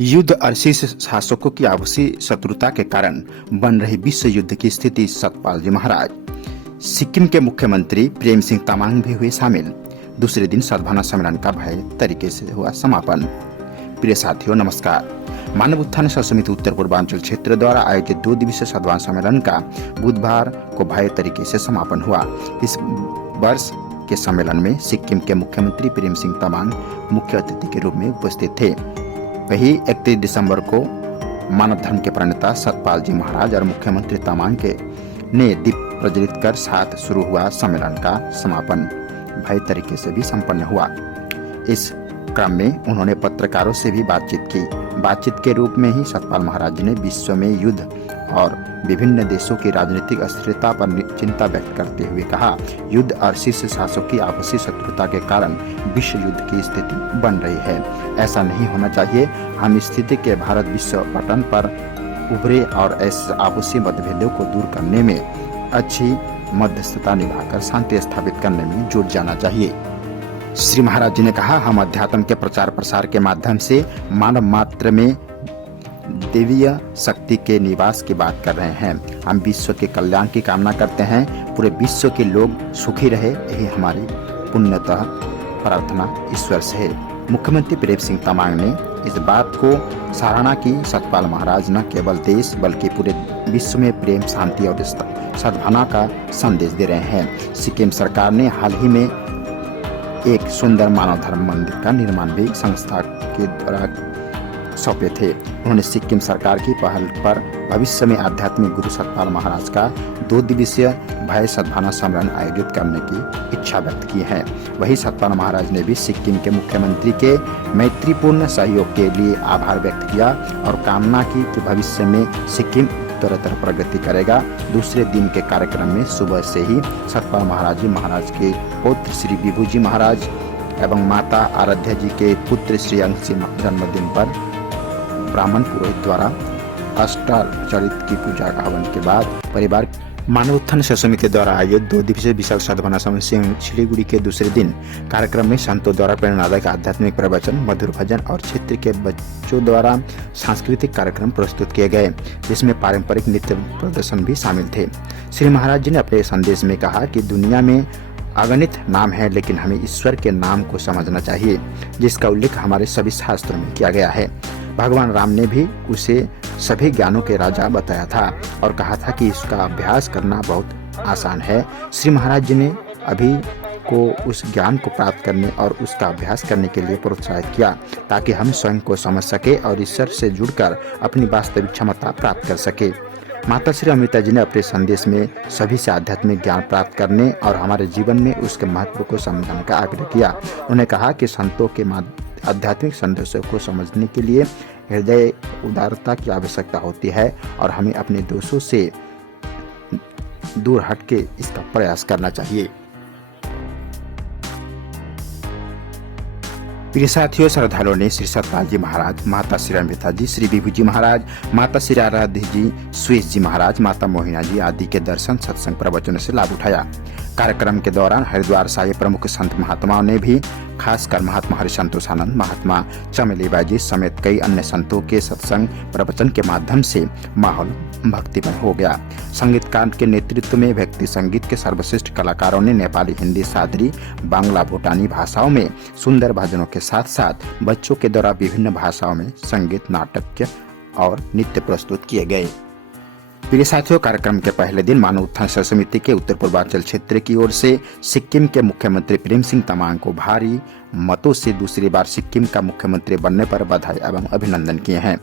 युद्ध और शीर्ष शासकों की आपसी शत्रुता के कारण बन रही विश्व युद्ध की स्थिति। सतपाल जी महाराज। सिक्किम के मुख्यमंत्री प्रेम सिंह तमांग भी हुए शामिल। दूसरे दिन सद्भावना सम्मेलन का भव्य तरीके से हुआ समापन। प्रिय साथियों नमस्कार। मानव उत्थान समिति उत्तर पूर्वांचल क्षेत्र द्वारा आयोजित 2 दिवसीय सद्भावना सम्मेलन का बुधवार को भव्य तरीके से समापन हुआ। इस वर्ष के सम्मेलन में सिक्किम के मुख्यमंत्री प्रेम सिंह तमांग मुख्य अतिथि के रूप में उपस्थित थे। वही 31 दिसंबर को मानव धर्म के प्रणेता सतपाल जी महाराज और मुख्यमंत्री तमांग ने दीप प्रज्वलित कर साथ शुरू हुआ सम्मेलन का समापन भव्य तरीके से भी संपन्न हुआ। इस क्रम में उन्होंने पत्रकारों से भी बातचीत की। बातचीत के रूप में ही सतपाल महाराज जी ने विश्व में युद्ध और विभिन्न देशों की राजनीतिक अस्थिरता पर चिंता व्यक्त करते हुए कहा, युद्ध और शीर्ष शासकों की आपसी शत्रुता के कारण विश्व युद्ध की स्थिति बन रही है। ऐसा नहीं होना चाहिए। हम स्थिति के भारत विश्व पटल पर उभरे और ऐसे आपसी मतभेदों को दूर करने में अच्छी मध्यस्थता निभाकर शांति स्थापित करने में जुट जाना चाहिए। श्री महाराज जी ने कहा, हम अध्यात्म के प्रचार प्रसार के माध्यम से मानव मात्र में देवीय शक्ति के निवास की बात कर रहे हैं। हम विश्व के कल्याण की कामना करते हैं। पूरे विश्व के लोग सुखी रहे, यही हमारी पुण्यतः प्रार्थना ईश्वर से है। मुख्यमंत्री प्रेम सिंह तमांग ने इस बात को सराहना की। सतपाल महाराज न केवल देश बल्कि पूरे विश्व में प्रेम, शांति और सद्भावना का संदेश दे रहे हैं। सिक्किम सरकार ने हाल ही में एक सुंदर मानव धर्म मंदिर का निर्माण भी संस्था के द्वारा सौंपे थे। उन्होंने सिक्किम सरकार की पहल पर भविष्य में आध्यात्मिक गुरु सतपाल महाराज का 2 दिवसीय भव्य सद्भावना सम्मेलन आयोजित करने की इच्छा व्यक्त की है। वही सतपाल महाराज ने भी सिक्किम के मुख्यमंत्री के मैत्रीपूर्ण सहयोग के लिए आभार व्यक्त किया और कामना की कि भविष्य में सिक्किम उत्तरोत्तर प्रगति करेगा। दूसरे दिन के कार्यक्रम में सुबह से ही सतपाल महाराज जी महाराज के पुत्र श्री विभू जी महाराज एवं माता आराध्या जी के पुत्र श्री अंश जन्मदिन पर ब्राह्मण पुरोहित द्वारा अष्टचरित की पूजा हवन के बाद परिवार मानव उत्थान समिति द्वारा आयोजित 2 दिवसीय विशाल सद्भावना सम्मेलन सिलीगुड़ी के दूसरे दिन कार्यक्रम में संतों द्वारा प्रेरणादायक आध्यात्मिक प्रवचन, मधुर भजन और क्षेत्र के बच्चों द्वारा सांस्कृतिक कार्यक्रम प्रस्तुत किए गए, जिसमें पारंपरिक नृत्य प्रदर्शन भी शामिल थे। श्री महाराज जी ने अपने संदेश में कहा कि दुनिया में अगणित नाम है, लेकिन हमें ईश्वर के नाम को समझना चाहिए, जिसका उल्लेख हमारे सभी शास्त्रों में किया गया है। भगवान राम ने भी उसे सभी ज्ञानों के राजा बताया था और कहा था कि इसका अभ्यास करना बहुत आसान है। श्री महाराज जी ने अभी को उस ज्ञान को प्राप्त करने और उसका अभ्यास करने के लिए प्रोत्साहित किया, ताकि हम स्वयं को समझ सके और ईश्वर से जुड़कर अपनी वास्तविक क्षमता प्राप्त कर सके। माता श्री अमृता जी ने अपने संदेश में सभी से आध्यात्मिक ज्ञान प्राप्त करने और हमारे जीवन में उसके महत्व को समझने का आग्रह किया। उन्होंने कहा कि संतों के आध्यात्मिक संदेशों को समझने के लिए हृदय उदारता की आवश्यकता होती है और हमें अपने दोषों से दूर हटके इसका प्रयास करना चाहिए। प्रिय साथियों, श्रद्धालुओं ने श्री सतपाल जी महाराज, माता श्री अमृता जी, श्री विभू जी महाराज, माता श्री आराध्य जी, सुरेश जी महाराज, माता मोहिना जी आदि के दर्शन, सत्संग, प्रवचनों से लाभ उठाया। कार्यक्रम के दौरान हरिद्वार साहिब प्रमुख संत महात्माओं ने भी, खासकर महात्मा हरिसंतोषानंद, महात्मा चमेलीबाई जी समेत कई अन्य संतों के सत्संग प्रवचन के माध्यम से माहौल भक्तिमय हो गया। संगीतकार के नेतृत्व में व्यक्ति संगीत के सर्वश्रेष्ठ कलाकारों ने नेपाली, हिंदी, सादरी, बांग्ला, भूटानी भाषाओं में सुंदर भजनों के साथ साथ बच्चों के द्वारा विभिन्न भाषाओं में संगीत, नाटक और नृत्य प्रस्तुत किए गए। प्रिय साथियों, कार्यक्रम के पहले दिन मानव उत्थान समिति के उत्तर पूर्वांचल क्षेत्र की ओर से सिक्किम के मुख्यमंत्री प्रेम सिंह तमांग को भारी मतों से दूसरी बार सिक्किम का मुख्यमंत्री बनने पर बधाई एवं अभिनंदन किए हैं।